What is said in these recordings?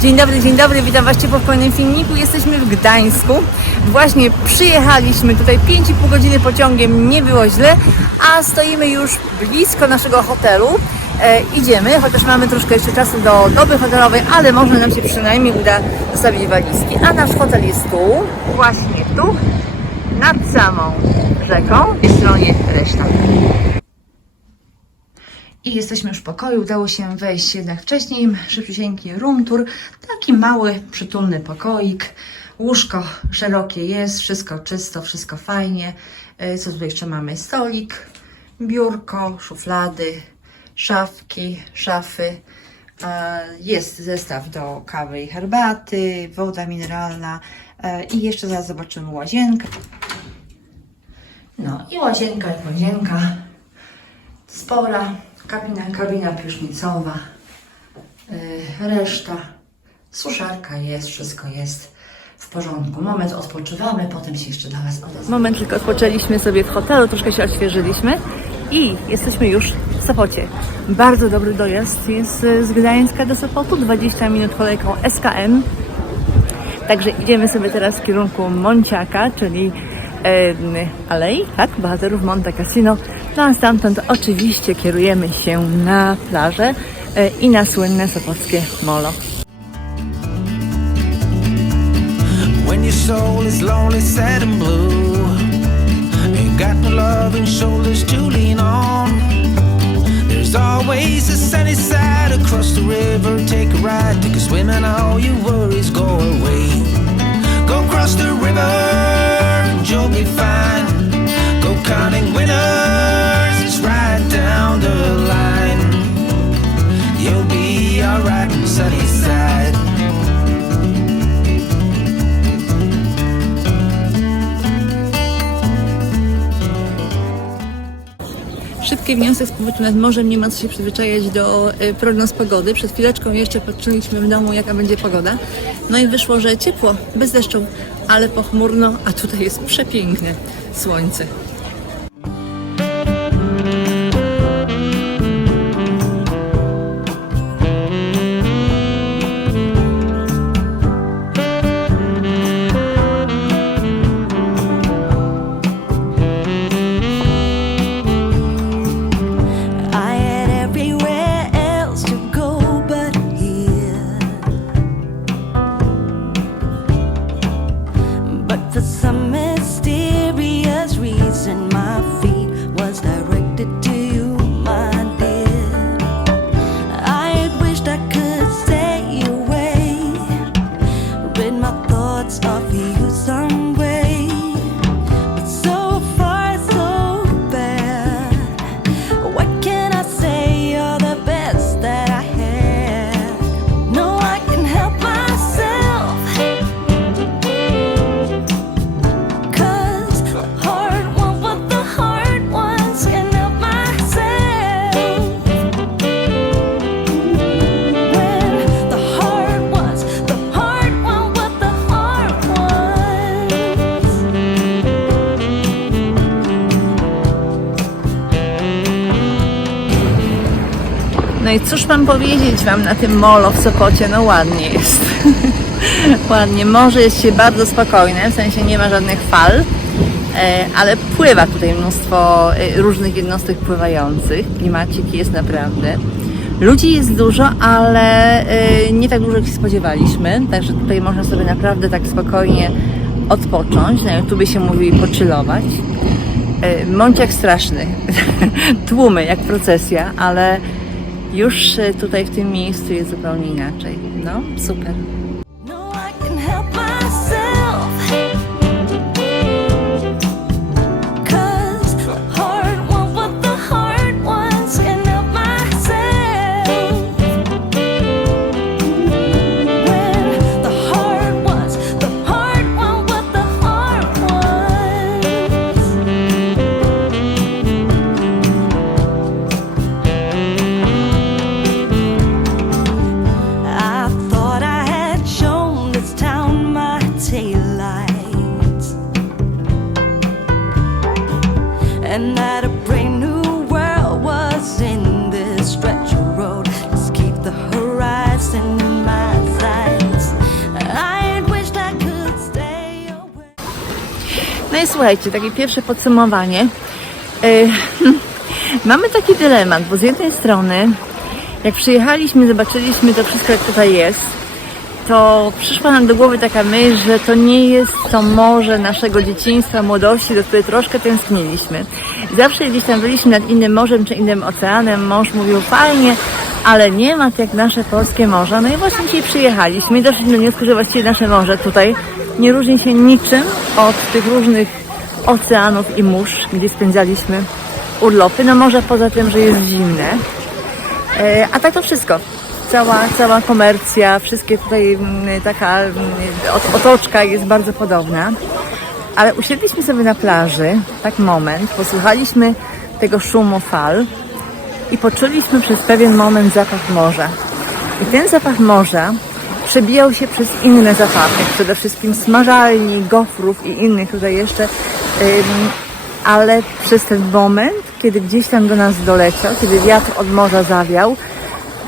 Dzień dobry, dzień dobry, witam Was ciepło w kolejnym filmiku. Jesteśmy w Gdańsku. Właśnie przyjechaliśmy tutaj 5,5 godziny pociągiem, nie było źle, a stoimy już blisko naszego hotelu. E, idziemy, chociaż mamy troszkę jeszcze czasu do doby hotelowej, ale może nam się przynajmniej uda zostawić walizki. A nasz hotel jest tu, właśnie tu, nad samą rzeką, w stronie reszta. I jesteśmy już w pokoju. Udało się wejść jednak wcześniej. Szybciusieńki room tour. Taki mały, przytulny pokoik. Łóżko szerokie jest, wszystko czysto, wszystko fajnie. E, Co tutaj jeszcze mamy? Stolik, biurko, szuflady, szafki, szafy. E, Jest zestaw do kawy i herbaty, woda mineralna e, i jeszcze zaraz zobaczymy łazienkę. No i łazienka łazienka spora, kabina, kabina prysznicowa, yy, reszta, suszarka jest, wszystko jest w porządku. Moment odpoczywamy, potem się jeszcze dla Was odezwę. Moment tylko odpoczęliśmy sobie w hotelu, troszkę się odświeżyliśmy i jesteśmy już w Sopocie. Bardzo dobry dojazd jest y, z Gdańska do Sopotu, 20 minut kolejką SKM. Także idziemy sobie teraz w kierunku Monciaka, czyli Alei, tak, bohaterów Monte Cassino. No a stamtąd oczywiście kierujemy się na plażę e, i na słynne sopockie molo. When your soul is lonely, sad and blue, ain't got no loving shoulders to lean on. There's always a sunny side across the river. Take a ride, take a swim, and all your worries go away. Go cross the river, you'll be fine. Go winners, it's right down the line. You'll be alright, sunny side. Szybki wniosek z pobytu nad morzem, nie ma co się przyzwyczajać do e, prognoz pogody. Przed chwileczką jeszcze patrzyliśmy w domu, jaka będzie pogoda. No i wyszło, że ciepło, bez deszczu, ale pochmurno, a tutaj jest przepiękne słońce. Mam powiedzieć Wam na tym molo w Sopocie? No ładnie jest. ładnie. Morze jest się bardzo spokojne, w sensie nie ma żadnych fal, e, ale pływa tutaj mnóstwo e, różnych jednostek pływających. Klimacik jest naprawdę. Ludzi jest dużo, ale e, nie tak dużo jak się spodziewaliśmy, także tutaj można sobie naprawdę tak spokojnie odpocząć. Na YouTubie się mówi pochillować. E, Mąciak straszny. Tłumy jak procesja, ale już e, tutaj w tym miejscu jest zupełnie inaczej. No, super. and that a new world was in this stretch of road. Let's keep the horizon in my. I I could stay away. No i słuchajcie, takie pierwsze podsumowanie. Yy, mamy taki dylemat, bo z jednej strony, jak przyjechaliśmy, zobaczyliśmy to wszystko, jak tutaj jest, to przyszła nam do głowy taka myśl, że to nie jest to morze naszego dzieciństwa, młodości, do której troszkę tęskniliśmy. Zawsze gdzieś tam byliśmy nad innym morzem czy innym oceanem, mąż mówił fajnie, ale nie ma tak jak nasze polskie morza. No i właśnie dzisiaj przyjechaliśmy i doszliśmy do wniosku, że właściwie nasze morze tutaj nie różni się niczym od tych różnych oceanów i mórz, gdzie spędzaliśmy urlopy. No może poza tym, że jest zimne. E, A tak to wszystko. Cała, cała komercja, wszystkie tutaj mm, taka mm, ot- otoczka jest bardzo podobna. Ale usiedliśmy sobie na plaży, tak moment, posłuchaliśmy tego szumu fal i poczuliśmy przez pewien moment zapach morza. I ten zapach morza przebijał się przez inne zapachy, przede wszystkim smażalni, gofrów i innych tutaj jeszcze, ale przez ten moment, kiedy gdzieś tam do nas doleciał, kiedy wiatr od morza zawiał,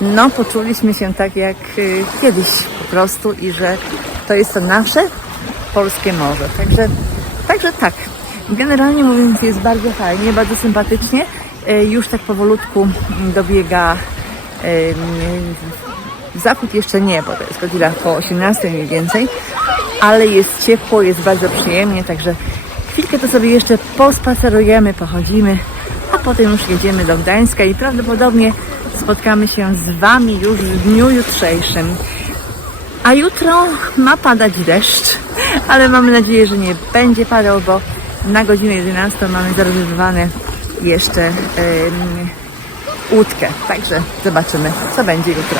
no poczuliśmy się tak jak y, kiedyś po prostu i że to jest to nasze polskie morze. Także, także tak, generalnie mówiąc jest bardzo fajnie, bardzo sympatycznie. Y, Już tak powolutku dobiega ym, Zachód jeszcze nie, bo to jest godzina po 18 mniej więcej, ale jest ciepło, jest bardzo przyjemnie, także chwilkę to sobie jeszcze pospacerujemy, pochodzimy, a potem już jedziemy do Gdańska i prawdopodobnie spotkamy się z Wami już w dniu jutrzejszym. A jutro ma padać deszcz, ale mamy nadzieję, że nie będzie padał, bo na godzinę 11 mamy zarezerwowane jeszcze em, łódkę. Także zobaczymy, co będzie jutro.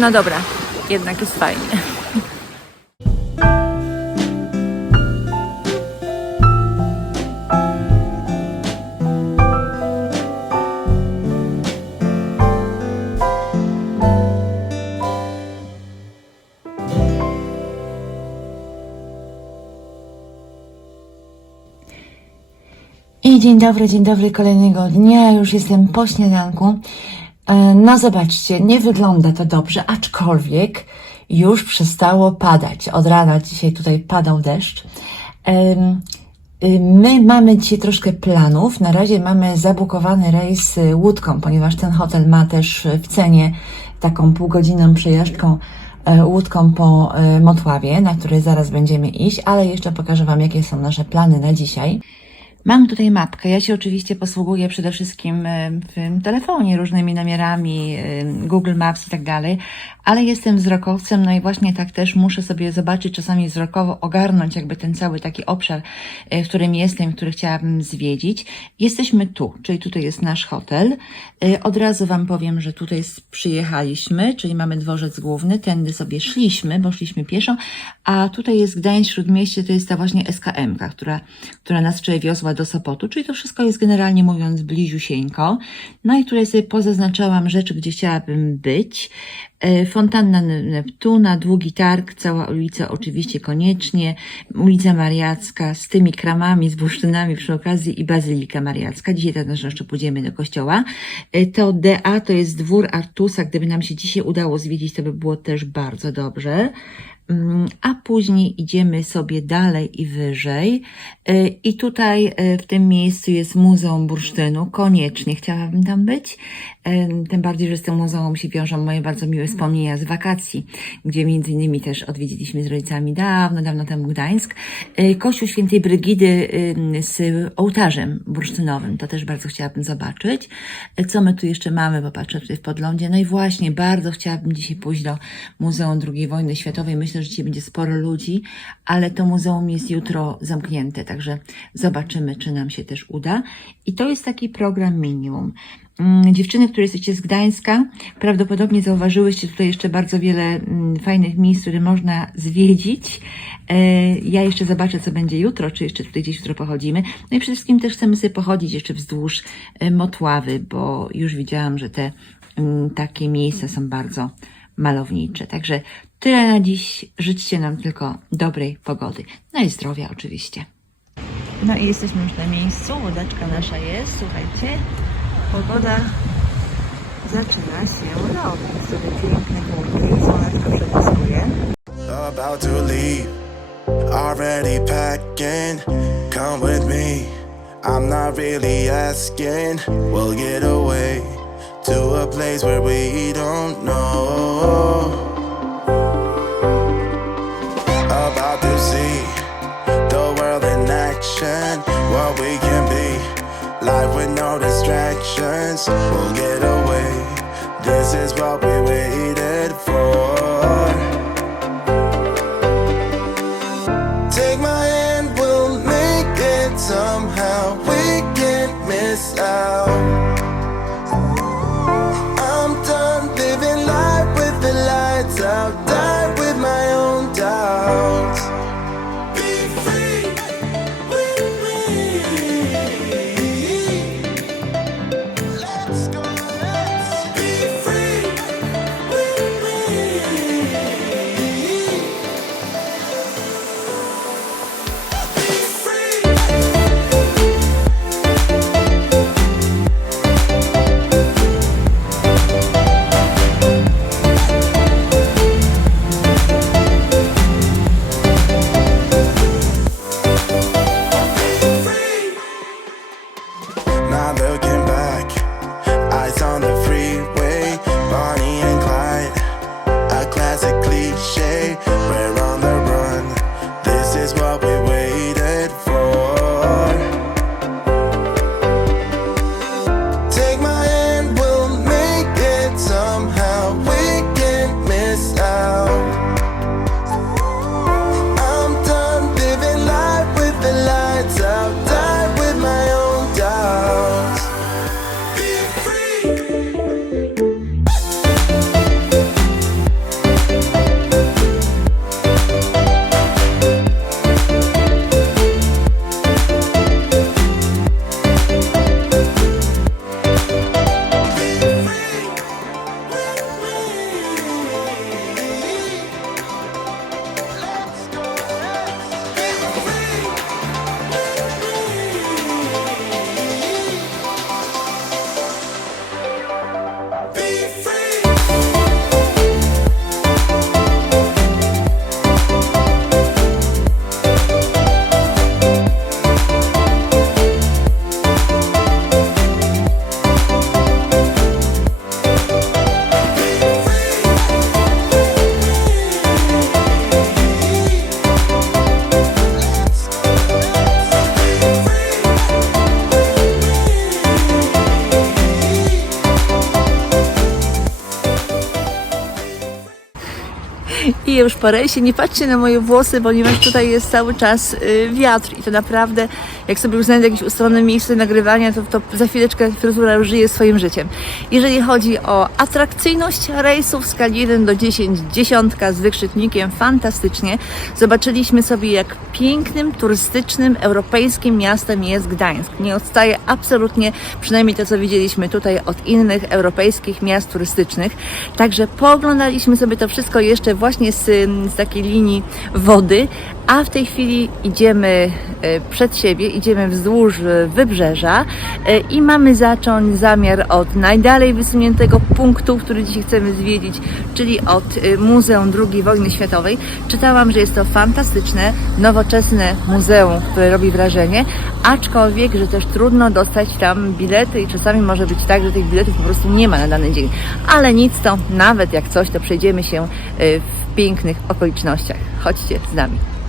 No dobra, jednak jest fajnie. I dzień dobry, dzień dobry kolejnego dnia. Już jestem po śniadanku. E, No zobaczcie, nie wygląda to dobrze, aczkolwiek już przestało padać. Od rana dzisiaj tutaj padał deszcz. Y, My mamy dzisiaj troszkę planów. Na razie mamy zabukowany rejs łódką, ponieważ ten hotel ma też w cenie taką półgodzinną przejażdżką e, łódką po e, Motławie, na której zaraz będziemy iść, ale jeszcze pokażę Wam, jakie są nasze plany na dzisiaj. Mam tutaj mapkę. Ja się oczywiście posługuję przede wszystkim e, w telefonie różnymi namiarami, e, Google Maps i tak dalej, ale jestem wzrokowcem, no i właśnie tak też muszę sobie zobaczyć czasami wzrokowo, ogarnąć jakby ten cały taki obszar, e, w którym jestem, który chciałabym zwiedzić. Jesteśmy tu, czyli tutaj jest nasz hotel. Od razu Wam powiem, że tutaj przyjechaliśmy, czyli mamy dworzec główny, tędy sobie szliśmy, bo szliśmy pieszo, a tutaj jest Gdańsk Śródmieście, to jest ta właśnie SKM, która, która nas wczoraj do Sopotu, czyli to wszystko jest generalnie mówiąc bliziusieńko. No i tutaj sobie pozaznaczałam rzeczy, gdzie chciałabym być. E, Fontanna Neptuna, Długi Targ, cała ulica oczywiście koniecznie, ulica Mariacka z tymi kramami, z bursztynami przy okazji i Bazylika Mariacka. Dzisiaj też jeszcze pójdziemy do kościoła. E, To DA to jest dwór Artusa. Gdyby nam się dzisiaj udało zwiedzić, to by było też bardzo dobrze. Mm, A później idziemy sobie dalej i wyżej. E, I tutaj w tym miejscu jest Muzeum Bursztynu. Koniecznie chciałabym tam być. Tym bardziej, że z tym muzeum się wiążą moje bardzo miłe wspomnienia z wakacji, gdzie między innymi też odwiedziliśmy z rodzicami dawno, dawno temu Gdańsk. E, Kościół Świętej Brygidy y, z ołtarzem bursztynowym. To też bardzo chciałabym zobaczyć. E, Co my tu jeszcze mamy? Popatrzę tutaj w podglądzie. No i właśnie, bardzo chciałabym dzisiaj pójść do Muzeum II wojny światowej. Myślę, że dzisiaj będzie sporo ludzi, ale to muzeum jest jutro zamknięte, także zobaczymy, czy nam się też uda. I to jest taki program minimum. Mm, Dziewczyny, które jesteście z Gdańska, prawdopodobnie zauważyłyście tutaj jeszcze bardzo wiele mm, fajnych miejsc, które można zwiedzić. E, Ja jeszcze zobaczę, co będzie jutro, czy jeszcze tutaj gdzieś jutro pochodzimy. No i przede wszystkim też chcemy sobie pochodzić jeszcze wzdłuż e, Motławy, bo już widziałam, że te mm, takie miejsca są bardzo malownicze. Także tyle na dziś. Życzcie nam tylko dobrej pogody. No i zdrowia oczywiście. No i jesteśmy już na miejscu. Łódeczka nasza jest. Słuchajcie, pogoda zaczyna się robić. Sobie piękne chmurki. Słoneczko. About to leave, already packing. Come with me, I'm not really asking. We'll get away to a place where we don't know. No distractions, we'll get away. This is what we waited for. Idę już po rejsie. Nie patrzcie na moje włosy, ponieważ tutaj jest cały czas y, wiatr i to naprawdę, jak sobie już znajdę jakieś ustalone miejsce nagrywania, to, to za chwileczkę fryzura już żyje swoim życiem. Jeżeli chodzi o atrakcyjność rejsu w skali 1 do 10, dziesiątka z wykrzyknikiem fantastycznie, zobaczyliśmy sobie, jak pięknym, turystycznym, europejskim miastem jest Gdańsk. Nie odstaje absolutnie, przynajmniej to, co widzieliśmy tutaj, od innych europejskich miast turystycznych. Także pooglądaliśmy sobie to wszystko jeszcze właśnie z, z takiej linii wody, a w tej chwili idziemy e, przed siebie, idziemy wzdłuż e, wybrzeża e, i mamy zacząć zamiar od najdalej wysuniętego punktu, który dzisiaj chcemy zwiedzić, czyli od Muzeum II Wojny Światowej. Czytałam, że jest to fantastyczne, nowoczesne muzeum, które robi wrażenie, aczkolwiek, że też trudno dostać tam bilety i czasami może być tak, że tych biletów po prostu nie ma na dany dzień. Ale nic to, nawet jak coś, to przejdziemy się w pięknych okolicznościach. Chodźcie z nami.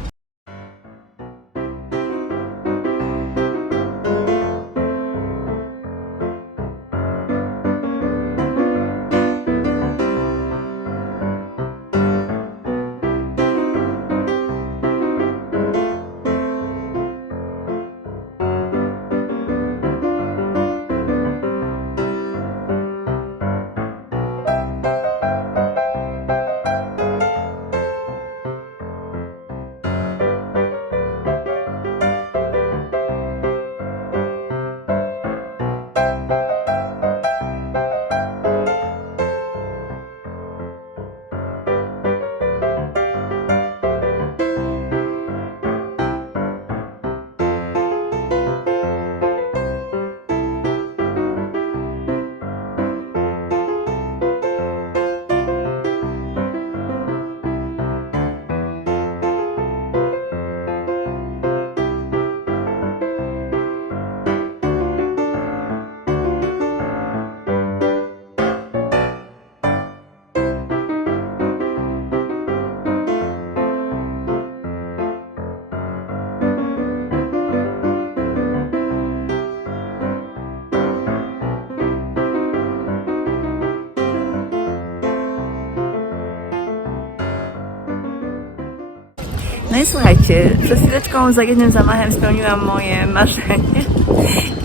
I słuchajcie, przed chwileczką za jednym zamachem spełniłam moje marzenie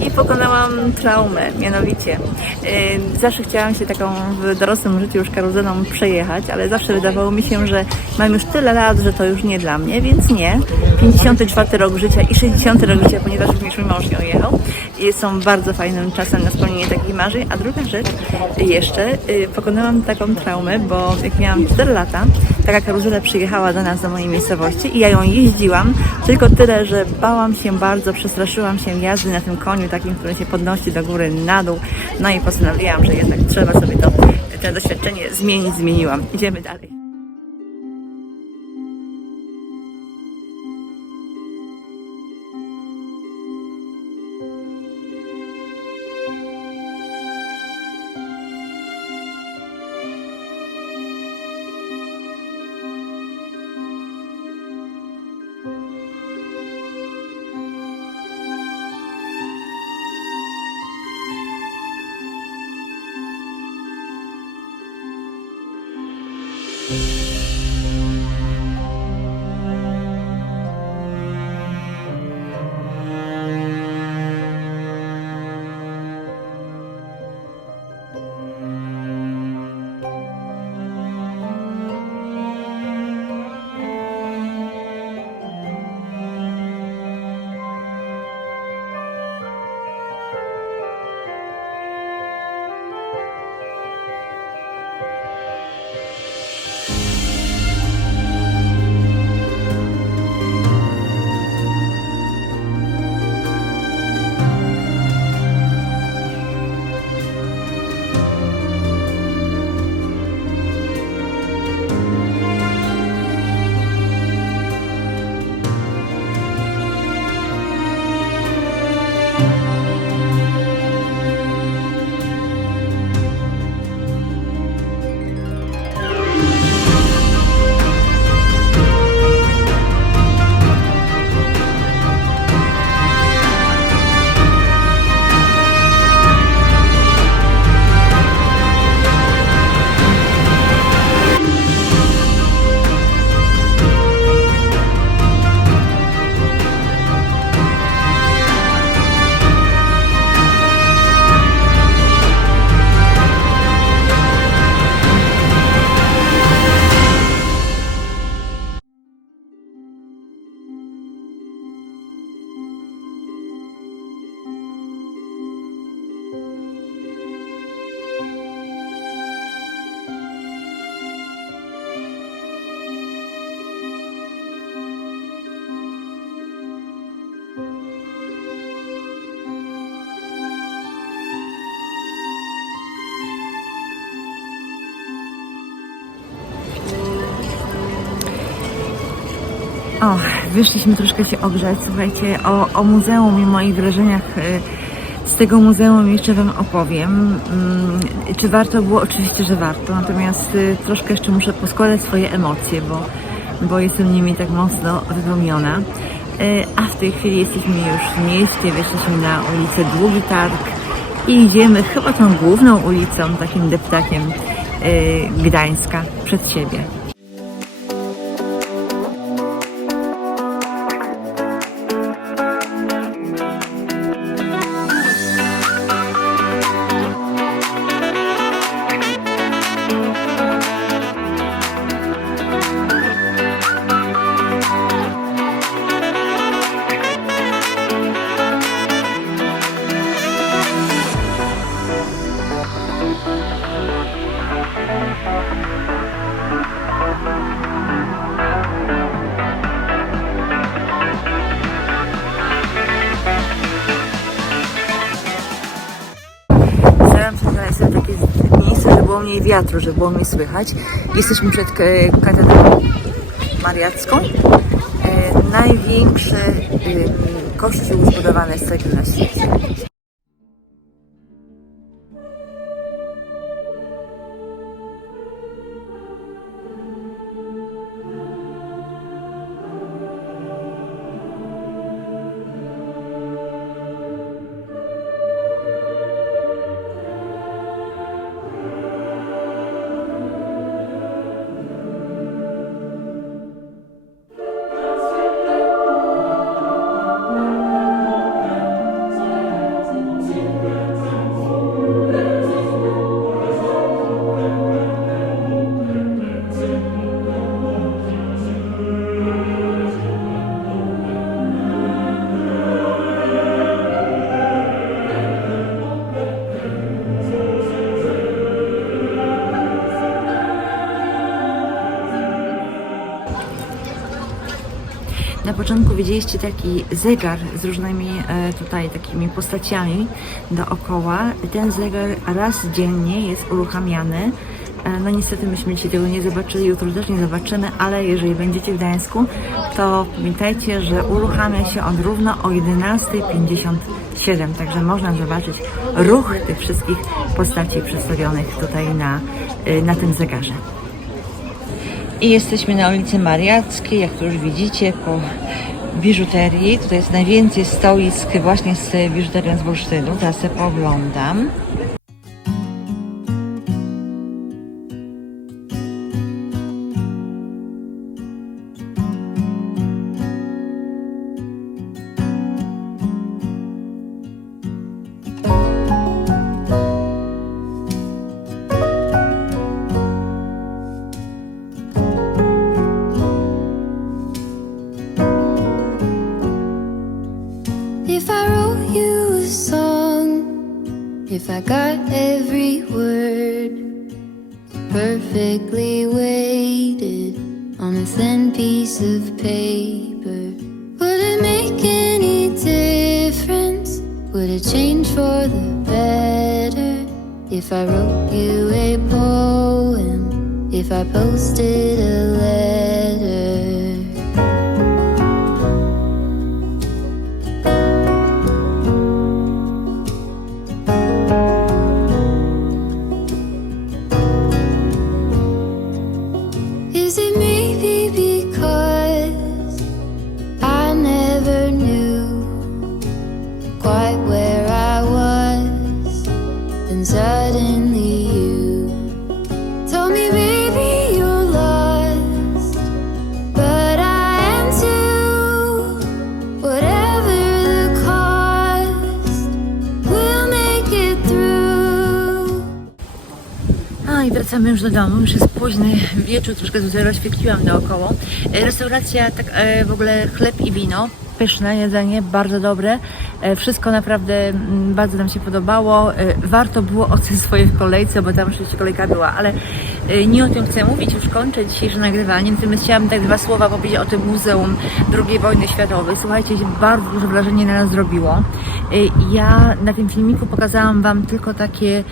i pokonałam traumę, mianowicie yy, zawsze chciałam się taką w dorosłym życiu już karuzelą przejechać, ale zawsze wydawało mi się, że mam już tyle lat, że to już nie dla mnie, więc nie. 54 rok życia i 60 rok życia, ponieważ również mój mąż nie jechał, i są bardzo fajnym czasem na spełnienie takich marzeń. A druga rzecz jeszcze, yy, pokonałam taką traumę, bo jak miałam 4 lata, taka karuzela przyjechała do nas, do mojej miejscowości i ja ją jeździłam, tylko tyle, że bałam się bardzo, przestraszyłam się jazdy na tym koniu takim, który się podnosi do góry, na dół. No i postanowiłam, że jednak trzeba sobie to, to doświadczenie zmienić, zmieniłam. Idziemy dalej. Wyszliśmy troszkę się ogrzać. Słuchajcie, o, o muzeum i moich wrażeniach e, z tego muzeum jeszcze Wam opowiem. Mm, Czy warto było? Oczywiście, że warto. Natomiast e, troszkę jeszcze muszę poskładać swoje emocje, bo, bo jestem nimi tak mocno wypełniona. E, A w tej chwili jesteśmy już w mieście, wyszliśmy na ulicę Długi Targ i idziemy chyba tą główną ulicą, takim deptakiem Gdańska przed siebie. Sobie takie miejsce, żeby było mniej wiatru, żeby było mnie słychać. Jesteśmy przed e, katedrą mariacką. E, największy e, kościół zbudowany z cegły na świecie. Początku widzieliście taki zegar z różnymi e, tutaj takimi postaciami dookoła. Ten zegar raz dziennie jest uruchamiany. E, No niestety myśmy dzisiaj tego nie zobaczyli, jutro też nie zobaczymy, ale jeżeli będziecie w Gdańsku, to pamiętajcie, że uruchamia się on równo o 11.57, także można zobaczyć ruch tych wszystkich postaci przedstawionych tutaj na, e, na tym zegarze. I jesteśmy na ulicy Mariackiej, jak tu już widzicie, po biżuterii. Tutaj jest najwięcej stoisk właśnie z biżuterią z bursztynu. Teraz sobie pooglądam. Would it change for the better if I wrote you a poem? If I posted a letter? A i wracamy już do domu, już jest późny wieczór, troszkę tutaj rozświetliłam dookoło. E, Restauracja, tak e, w ogóle chleb i wino, pyszne jedzenie, bardzo dobre. E, Wszystko naprawdę mm, bardzo nam się podobało. E, Warto było o tym swoje w kolejce, bo tam oczywiście kolejka była, ale e, nie o tym chcę mówić, już kończę dzisiejsze nagrywanie, natomiast chciałam tak dwa słowa powiedzieć o tym Muzeum II wojny światowej. Słuchajcie, bardzo duże wrażenie na nas zrobiło. Ja na tym filmiku pokazałam Wam tylko takie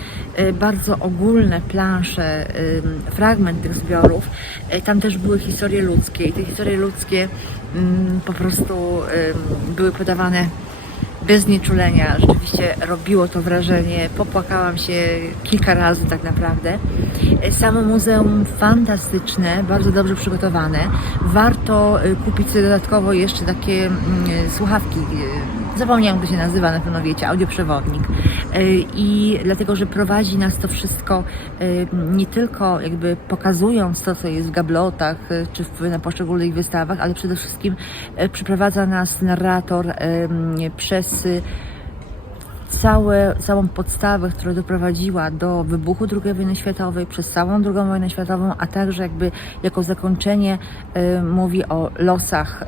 bardzo ogólne plansze, fragment tych zbiorów. Tam też były historie ludzkie i te historie ludzkie po prostu były podawane bez znieczulenia. Rzeczywiście robiło to wrażenie. Popłakałam się kilka razy tak naprawdę. E, Samo muzeum fantastyczne, bardzo dobrze przygotowane. Warto y, kupić sobie dodatkowo jeszcze takie mm, słuchawki. y, Zapomniałam, jak to się nazywa, na pewno wiecie, audioprzewodnik. I dlatego, że prowadzi nas to wszystko nie tylko jakby pokazując to, co jest w gablotach, czy na poszczególnych wystawach, ale przede wszystkim przyprowadza nas narrator y, całe, całą podstawę, która doprowadziła do wybuchu II wojny światowej, przez całą II wojnę światową, a także jakby jako zakończenie y, mówi o losach y,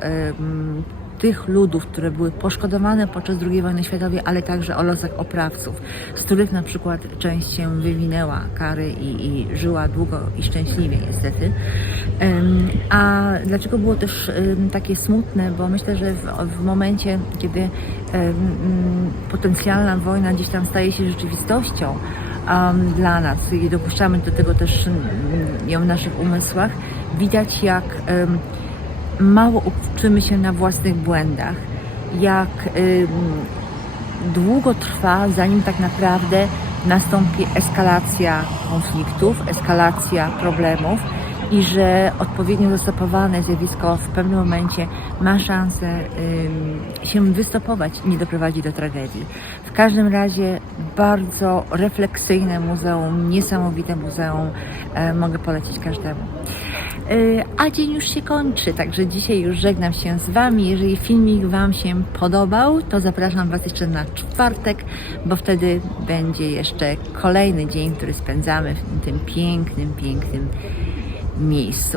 tych ludów, które były poszkodowane podczas II wojny światowej, ale także o losach oprawców, z których na przykład część się wywinęła kary i, i żyła długo i szczęśliwie niestety. A dlaczego było też takie smutne? Bo myślę, że w, w momencie, kiedy potencjalna wojna gdzieś tam staje się rzeczywistością dla nas i dopuszczamy do tego też ją w naszych umysłach, widać jak mało uczymy się na własnych błędach, jak ym, długo trwa, zanim tak naprawdę nastąpi eskalacja konfliktów, eskalacja problemów i że odpowiednio zastopowane zjawisko w pewnym momencie ma szansę się wystopować i nie doprowadzi do tragedii. W każdym razie bardzo refleksyjne muzeum, niesamowite muzeum, e, mogę polecić każdemu. Yy, A dzień już się kończy, także dzisiaj już żegnam się z Wami. Jeżeli filmik Wam się podobał, to zapraszam Was jeszcze na czwartek, bo wtedy będzie jeszcze kolejny dzień, który spędzamy w tym pięknym, pięknym miejscu.